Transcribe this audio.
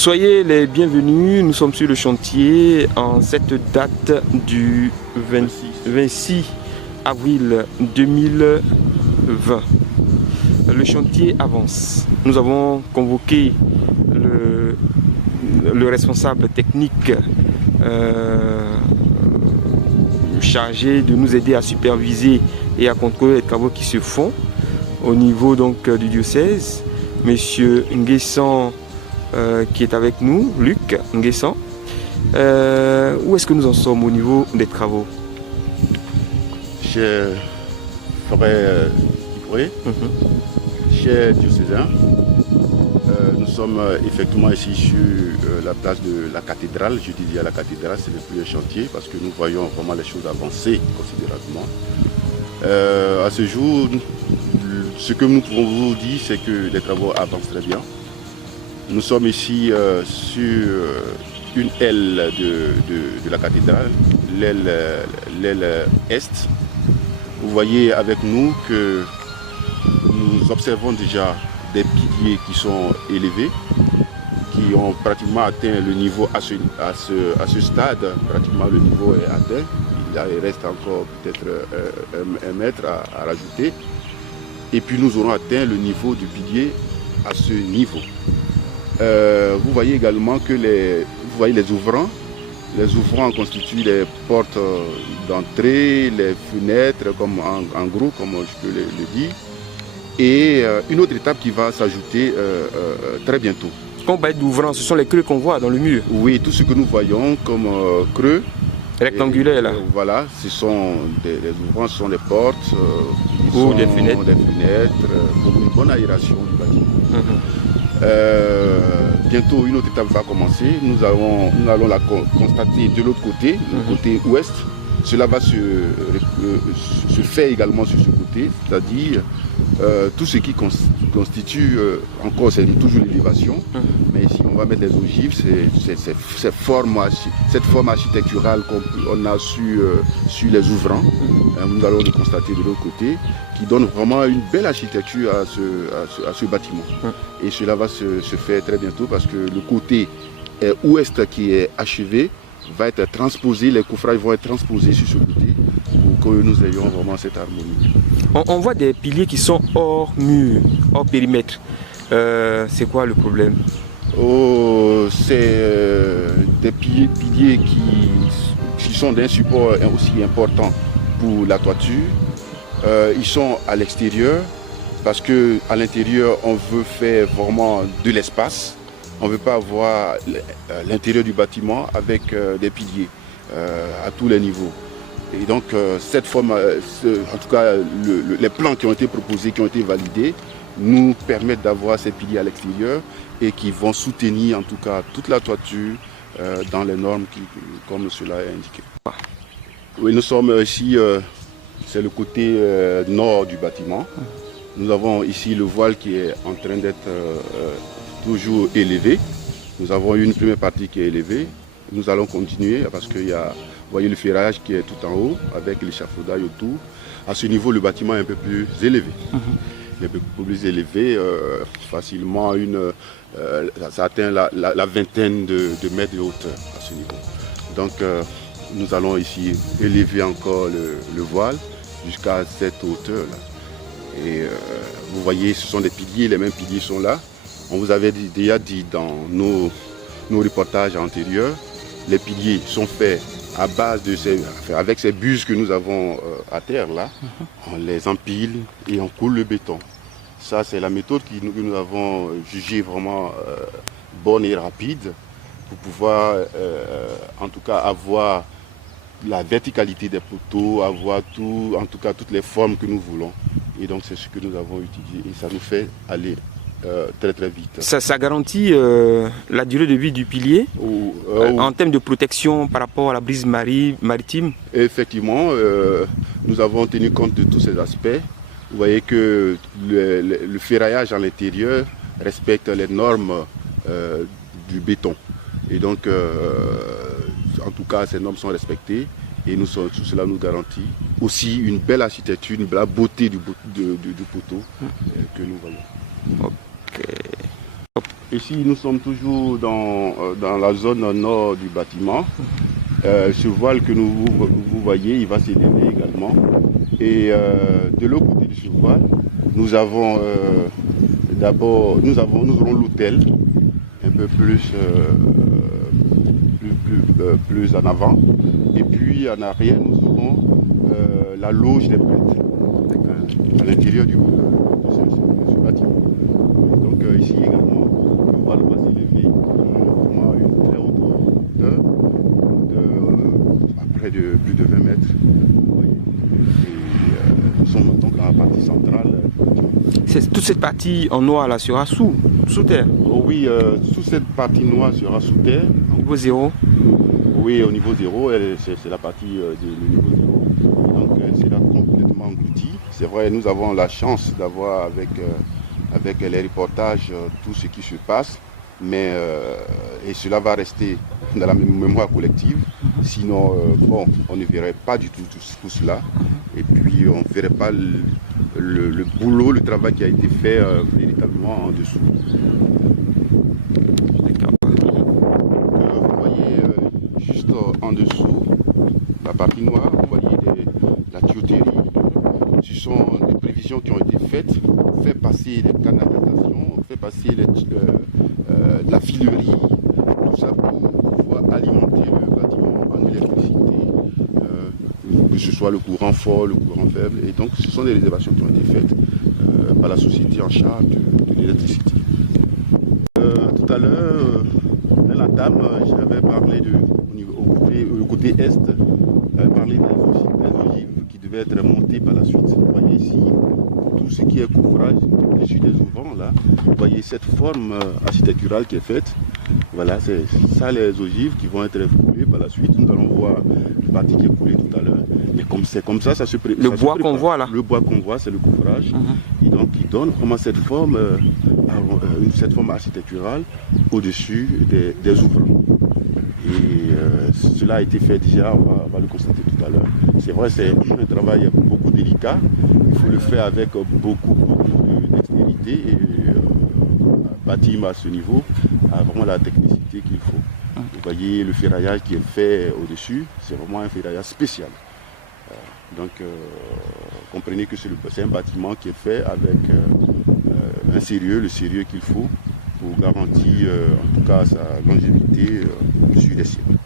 Soyez les bienvenus, nous sommes sur le chantier en cette date du 26 avril 2020. Le chantier avance. Nous avons convoqué le responsable technique chargé de nous aider à superviser et à contrôler les travaux qui se font au niveau donc du diocèse. Monsieur Nguessan qui est avec nous, Luc Nguessan. Où est-ce que nous en sommes au niveau des travaux? Cher frère Ibré, cher diocésain, nous sommes effectivement ici sur la place de la cathédrale. Je disais à la cathédrale, c'est le plus chantier parce que nous voyons vraiment les choses avancer considérablement. À ce jour, ce que nous pouvons vous dire, c'est que les travaux avancent très bien. Nous sommes ici sur une aile de la cathédrale, l'aile est. Vous voyez avec nous que nous observons déjà des piliers qui sont élevés, qui ont pratiquement atteint le niveau à ce stade. Pratiquement le niveau est atteint. Il reste encore peut-être un mètre à rajouter. Et puis nous aurons atteint le niveau du pilier à ce niveau. Vous voyez également que les ouvrants. Les ouvrants constituent les portes d'entrée, les fenêtres, comme en gros, comme je peux le dire. Et une autre étape qui va s'ajouter très bientôt. Quand on parle d'ouvrants, ce sont les creux qu'on voit dans le mur? Oui, tout ce que nous voyons comme creux. Rectangulaires là. Voilà, ce sont les ouvrants, ce sont des portes ou des fenêtres. Pour une bonne aération du bâtiment. Bientôt une autre étape va commencer. Nous allons la constater de l'autre côté, le côté ouest. Cela va se faire également sur ce côté, c'est-à-dire tout ce qui constitue, encore c'est toujours l'élévation, mais ici on va mettre les ogives, cette forme architecturale qu'on a sur les ouvrants. Nous allons le constater de l'autre côté, qui donne vraiment une belle architecture à ce bâtiment. Et cela va se faire très bientôt parce que le côté ouest qui est achevé va être transposé, les coffrages vont être transposés sur ce côté pour que nous ayons vraiment cette harmonie. On voit des piliers qui sont hors mur, hors périmètre. C'est quoi le problème? C'est des piliers qui sont d'un support aussi important pour la toiture. Ils sont à l'extérieur parce qu'à l'intérieur on veut faire vraiment de l'espace. On ne veut pas avoir l'intérieur du bâtiment avec des piliers à tous les niveaux. Et donc cette forme, en tout cas les plans qui ont été proposés, qui ont été validés, nous permettent d'avoir ces piliers à l'extérieur et qui vont soutenir en tout cas toute la toiture dans les normes comme cela est indiqué. Oui, nous sommes ici, c'est le côté nord du bâtiment. Nous avons ici le voile qui est en train d'être toujours élevé. Nous avons une première partie qui est élevée. Nous allons continuer parce qu'il y a, vous voyez le ferrage qui est tout en haut avec l'échafaudage autour. À ce niveau, le bâtiment est un peu plus élevé. Il est un peu plus élevé, facilement ça atteint la vingtaine de mètres de hauteur à ce niveau. Donc nous allons ici élever encore le voile jusqu'à cette hauteur-là. Et vous voyez, ce sont des piliers, les mêmes piliers sont là. On vous avait déjà dit dans nos reportages antérieurs, les piliers sont faits à base avec ces buses que nous avons à terre là. On les empile et on coule le béton. Ça, c'est la méthode que nous avons jugée vraiment bonne et rapide pour pouvoir en tout cas avoir la verticalité des poteaux, avoir en tout cas toutes les formes que nous voulons. Et donc c'est ce que nous avons utilisé et ça nous fait aller très très vite. Ça garantit la durée de vie du pilier en termes de protection par rapport à la brise maritime? Effectivement, nous avons tenu compte de tous ces aspects. Vous voyez que le ferraillage à l'intérieur respecte les normes du béton. Et donc, en tout cas, ces normes sont respectées. Et tout cela nous garantit aussi une belle architecture, une belle beauté du poteau que nous voyons. Ok. Ici, nous sommes toujours dans la zone nord du bâtiment. Ce voile que vous voyez, il va s'élever également. Et de l'autre côté de ce voile, nous aurons l'hôtel un peu plus en avant. Et puis en arrière, nous aurons la loge des prêtres à l'intérieur de ce bâtiment. Donc ici également, le voile va s'élever à une très haute hauteur, à près de plus de 20 mètres. Et nous sommes donc dans la partie centrale. Toute cette partie en noir là sera sous terre. Oh oui, toute cette partie noire sera sous terre. Au niveau zéro. Oui, au niveau zéro, c'est la partie du niveau zéro. Donc c'est là complètement englouti. C'est vrai, nous avons la chance d'avoir avec les reportages tout ce qui se passe, mais et cela va rester dans la mémoire collective. Sinon, on ne verrait pas du tout tout cela. Et puis on ne verrait pas le boulot, le travail qui a été fait véritablement en dessous. Vous voyez juste en dessous, la partie noire, vous voyez la tuyauterie. Ce sont des prévisions qui ont été faites, faire passer les canalisations, faire passer de la filerie, tout ça pour pouvoir alimenter le bâtiment en électricité, que ce soit le courant fort, le courant faible. Et donc ce sont des réservations qui ont été faites par la société en charge de l'électricité. Tout à l'heure, dans la dame, j'avais parlé au côté est, j'avais parlé des ogives qui devaient être montées par la suite. Vous voyez ici, tout ce qui est couvrage dessus des ouvrants, là, vous voyez cette forme architecturale qui est faite. Voilà, c'est ça les ogives qui vont être coulées par la suite. Nous allons voir le parti qui est coulé tout à l'heure. Mais comme c'est comme ça se prépare. Le bois qu'on voit là. Le bois qu'on voit, c'est le couvrage. Et donc, il donne vraiment cette forme architecturale au-dessus des ouvrants. Et cela a été fait déjà, on va le constater tout à l'heure. C'est vrai, c'est un travail beaucoup délicat. Il faut le faire avec beaucoup de dextérité. Et bâtiment à ce niveau a vraiment la technicité qu'il faut. Vous voyez le ferraillage qui est fait au-dessus, c'est vraiment un ferraillage spécial. Donc comprenez que c'est un bâtiment qui est fait avec le sérieux qu'il faut pour garantir en tout cas sa longévité sur les siècles.